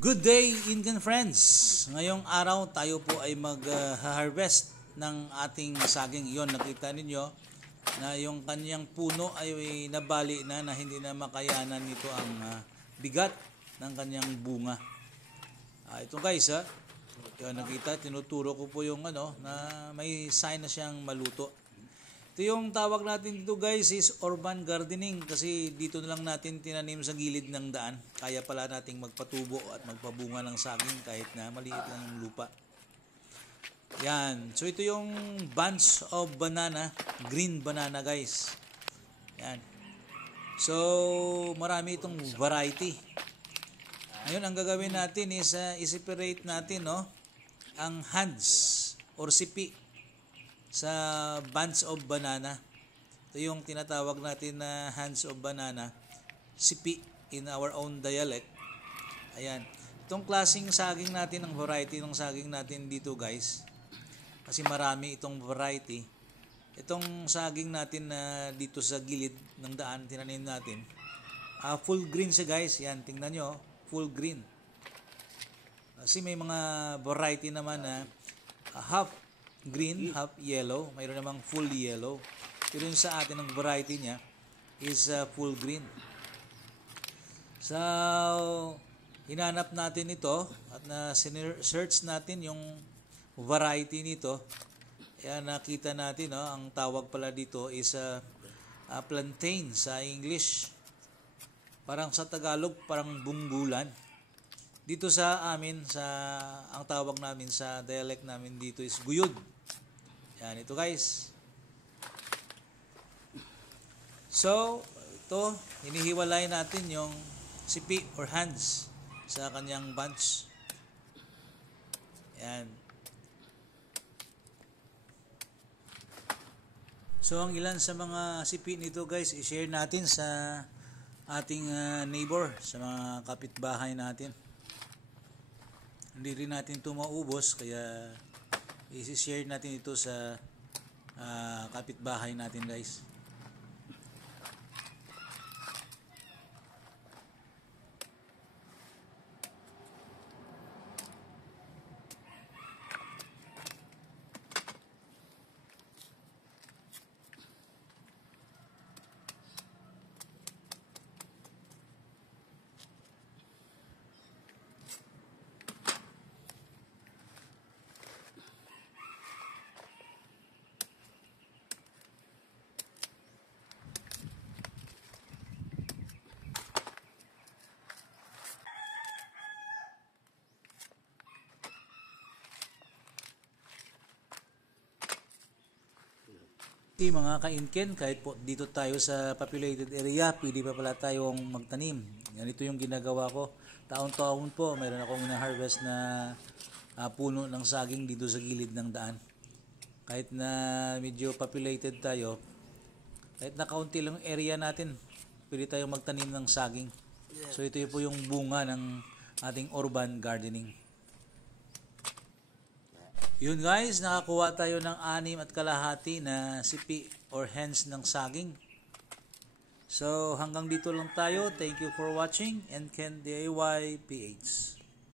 Good day, Indian friends! Ngayong araw tayo po ay mag-harvest ng ating saging. Yon, nakita ninyo na yung kanyang puno ay nabali na hindi na makayanan nito ang bigat ng kanyang bunga. Ito guys, yun, nakita, tinuturo ko po yung na may sign na siyang maluto. Ito yung tawag natin dito guys is urban gardening kasi dito na lang natin tinanim sa gilid ng daan. Kaya pala nating magpatubo at magpabunga ng saging kahit na maliit lang yung lupa. Yan. So ito yung bunch of banana, green banana guys. Yan. So marami itong variety. Ngayon ang gagawin natin is i-separate natin ang hands or sipi sa bunch of banana. Ito yung tinatawag natin na hands of banana, sipi in our own dialect. Ayan. Itong klaseng saging natin, ang variety ng saging natin dito guys, kasi marami itong variety. Itong saging natin na dito sa gilid ng daan, tinanim natin, full green siya guys. Yan, tingnan nyo, full green. Kasi may mga variety naman na half green, half yellow. Mayroon namang full yellow. Pero yung sa atin, ang variety niya is full green. So, hinanap natin ito at na-search natin yung variety nito. Kaya nakita natin, ang tawag pala dito is plantain sa English. Parang sa Tagalog, parang bunggulan. Dito sa amin, ang tawag namin sa dialect namin dito is guyod. Yan, ito guys. So, ito, hinihiwalay natin yung sipi or hands sa kanyang bunch. Yan. So, ang ilan sa mga sipi nito guys, i-share natin sa ating neighbor, sa mga kapitbahay natin. Hindi rin natin ito maubos, kaya i-share natin ito sa kapitbahay natin guys. Mga kainken, kahit po dito tayo sa populated area, pwede pa pala tayong magtanim. Ganito yung ginagawa ko. Taon-taon po, mayroon akong na-harvest na puno ng saging dito sa gilid ng daan. Kahit na medyo populated tayo, kahit na kaunti lang area natin, pwede tayong magtanim ng saging. So ito po yung bunga ng ating urban gardening. Yun guys, nakakuha tayo ng 6.5 na sipi or hands ng saging. So hanggang dito lang tayo. Thank you for watching and Ken DIY PH.